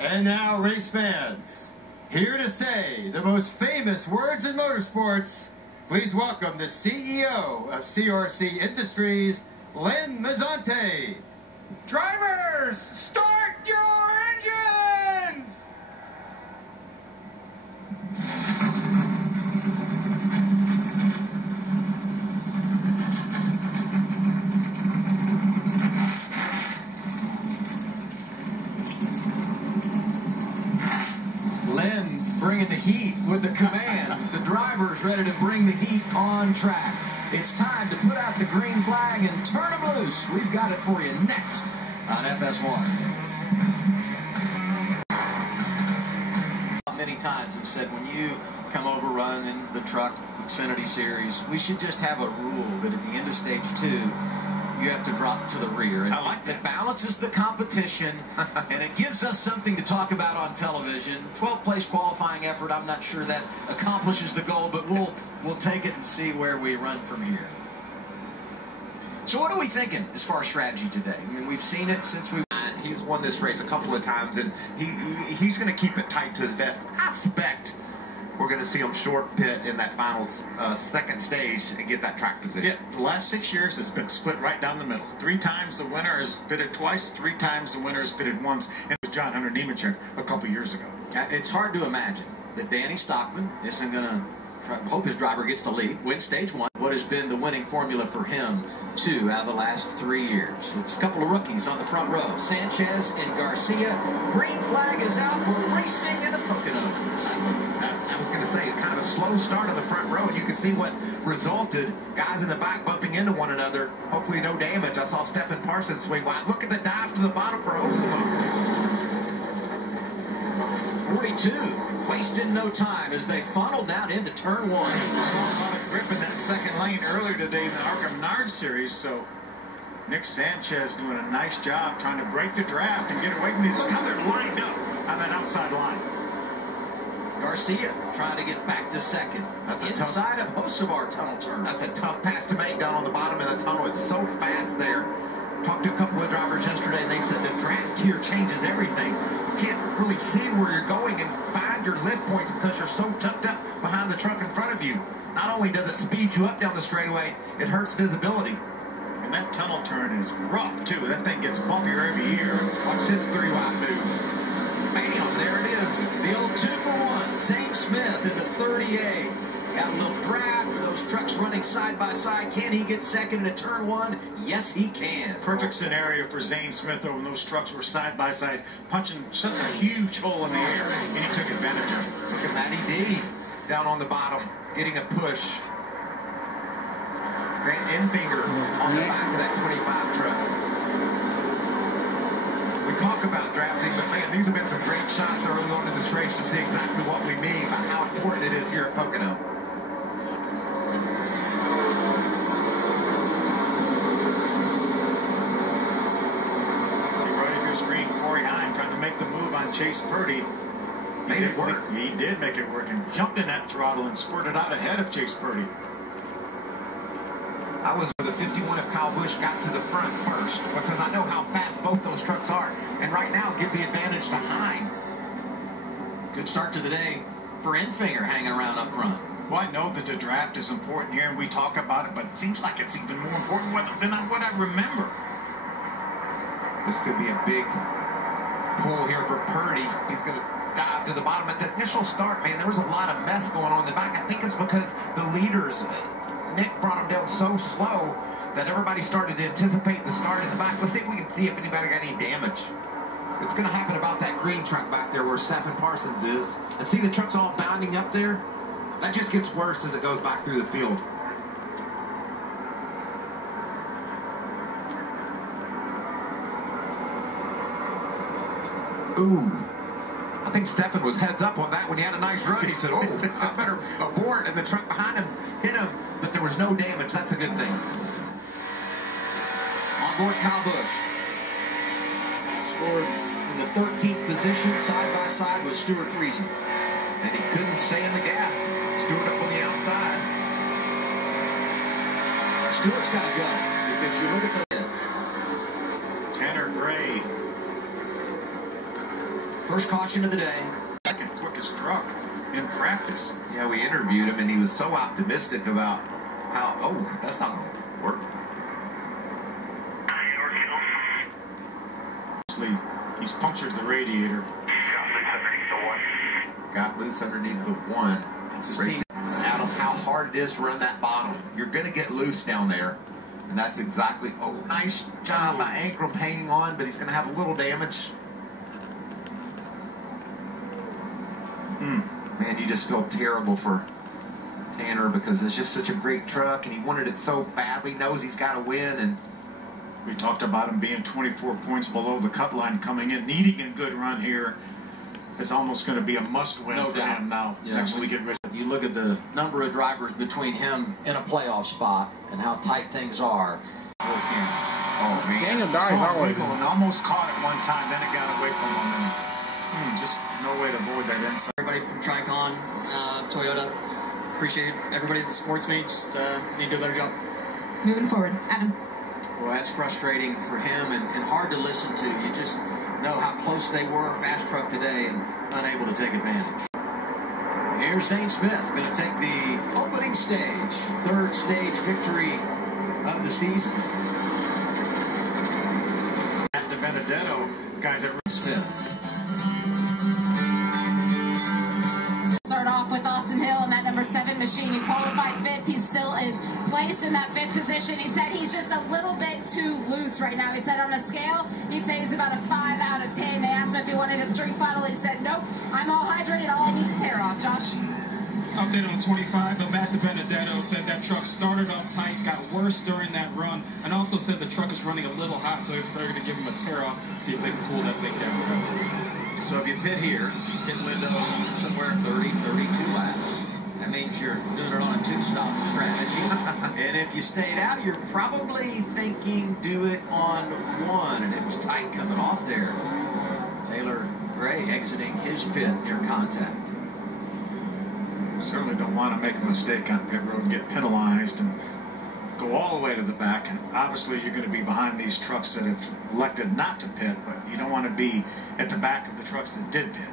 And now, race fans, here to say the most famous words in motorsports, please welcome the CEO of CRC Industries, Len Mazzante. Drivers, start your engines! Len bringing the heat with the command. The driver's ready to bring the heat on track. It's time to put out the green flag and turn them loose. We've got it for you next on FS1. Many times he said, when you come over run in the truck Xfinity Series, we should just have a rule that at the end of stage 2, you have to drop to the rear. I like that. It balances the competition, and it gives us something to talk about on television. 12th place qualifying effort. I'm not sure that accomplishes the goal, but we'll take it and see where we run from here. So what are we thinking as far as strategy today? I mean, we've seen it since we... He's won this race a couple of times, and he's going to keep it tight to his vest. I expect we're going to see him short pit in that final second stage and get that track position. Yeah, the last 6 years it's been split right down the middle. 3 times the winner has pitted twice, 3 times the winner has pitted once, and it was John Hunter Nemechek a couple years ago. It's hard to imagine that Danny Stockman isn't going to try and hope his driver gets the lead, win stage 1. What has been the winning formula for him 2 out of the last 3 years? It's a couple of rookies on the front row, Sanchez and Garcia. Green flag is out. We're racing in the Pocono. I was going to say, it's kind of a slow start on the front row. You can see what resulted. Guys in the back bumping into one another. Hopefully no damage. I saw Stephen Parsons swing wide. Look at the dive to the bottom for Osimo. 42, wasted no time as they funneled out into turn 1. We saw a lot of grip in that second lane earlier today in the Arkham Nard series, so Nick Sanchez doing a nice job trying to break the draft and get away from these. Look how they're lined up on that outside line. Garcia trying to get back to second. That's inside of Hocevar tunnel turn. That's a tough pass to make down on the bottom of the tunnel. It's so fast there. Talked to a couple of drivers yesterday, and they said the draft here changes everything. You can't really see where you're going and find your lift points because you're so tucked up behind the truck in front of you. Not only does it speed you up down the straightaway, it hurts visibility. And that tunnel turn is rough, too. That thing gets bumpier every year. Watch this 3-wide move. Bam, there it is. The old 2-for-1, Zane Smith in the 38. Got a little draft with those trucks running side by side. Can he get second in turn 1? Yes, he can. Perfect scenario for Zane Smith, though, when those trucks were side by side, punching such a huge hole in the air, and he took advantage of it. Look at Matty D down on the bottom, getting a push. Grant Enfinger on the back of that 25 truck. We talk about drafting, but man, these have been some great shots early on in this race to see exactly what we mean by how important it is here at Pocono. Trying to make the move on Chase Purdy. Made it work. He did make it work and jumped in that throttle and squirted out ahead of Chase Purdy. I was with the 51 if Kyle Busch got to the front first because I know how fast both those trucks are. And right now, give the advantage to Hine. Good start to the day for Enfinger hanging around up front. Well, I know that the draft is important here and we talk about it, but it seems like it's even more important than what I remember. This could be a big pull here for Purdy. He's going to dive to the bottom. At the initial start, man, there was a lot of mess going on in the back. I think it's because the leaders, Nick brought them down so slow that everybody started to anticipate the start in the back. Let's see if we can see if anybody got any damage. It's going to happen about that green truck back there where Stephen Parsons is. And see the trucks all bounding up there? That just gets worse as it goes back through the field. Ooh. I think Stephen was heads up on that when he had a nice run. He said, oh, I better abort. And the truck behind him hit him, but there was no damage. That's a good thing. On board Kyle Busch. Scored in the 13th position, side by side with Stuart Friesen. And he couldn't stay in the gas. Stewart up on the outside. Stewart's got to go because you look at the Tanner Gray. First caution of the day. Second quickest truck in practice. Yeah, we interviewed him, and he was so optimistic about how, oh, that's not going to work. He's punctured the radiator. Got loose underneath the one. That's his team. Adam, how hard it is to run that bottom. You're going to get loose down there. And that's exactly, oh, nice job by Ankrum hanging on, but he's going to have a little damage. Man, you just feel terrible for Tanner because it's just such a great truck, and he wanted it so badly, knows he's got to win. And we talked about him being 24 points below the cut line coming in, needing a good run here. It's almost going to be a must-win for him now. Yeah, next week. You look at the number of drivers between him in a playoff spot and how tight things are. Oh, man. Daniel Dye's always and almost caught it one time, then it got away from him. And just no way to avoid that inside. Everybody from Tricon, Toyota, appreciate everybody that supports me. Just need to do a better job. Moving forward, Adam. Well, that's frustrating for him and hard to listen to. You just know how close they were, fast truck today, and unable to take advantage. Here's Zane Smith going to take the opening stage, third stage victory of the season. At the Benedetto, guys at Smith. Start off with Austin Hill in that number 7 machine. He qualified 5th. He still is placed in that 5th position. He said he's just a little bit too loose right now. He said on a scale, he'd say he's about a 5 out of 10. They asked him if he wanted a drink bottle. He said, nope, I'm all hydrated. All I need is tear off. Josh? Update on 25, but Matt DiBenedetto said that truck started off tight, got worse during that run, and also said the truck is running a little hot, so they're going to give him a tear off, see if they can cool that thing down. So if you pit here, pit window somewhere 30, 32 laps. That means you're doing it on a 2-stop strategy. And if you stayed out, you're probably thinking do it on 1. And it was tight coming off there. Taylor Gray exiting his pit near contact. Certainly don't want to make a mistake on pit road and get penalized and go all the way to the back. And obviously, you're going to be behind these trucks that have elected not to pit, but you don't want to be at the back of the trucks that did pit.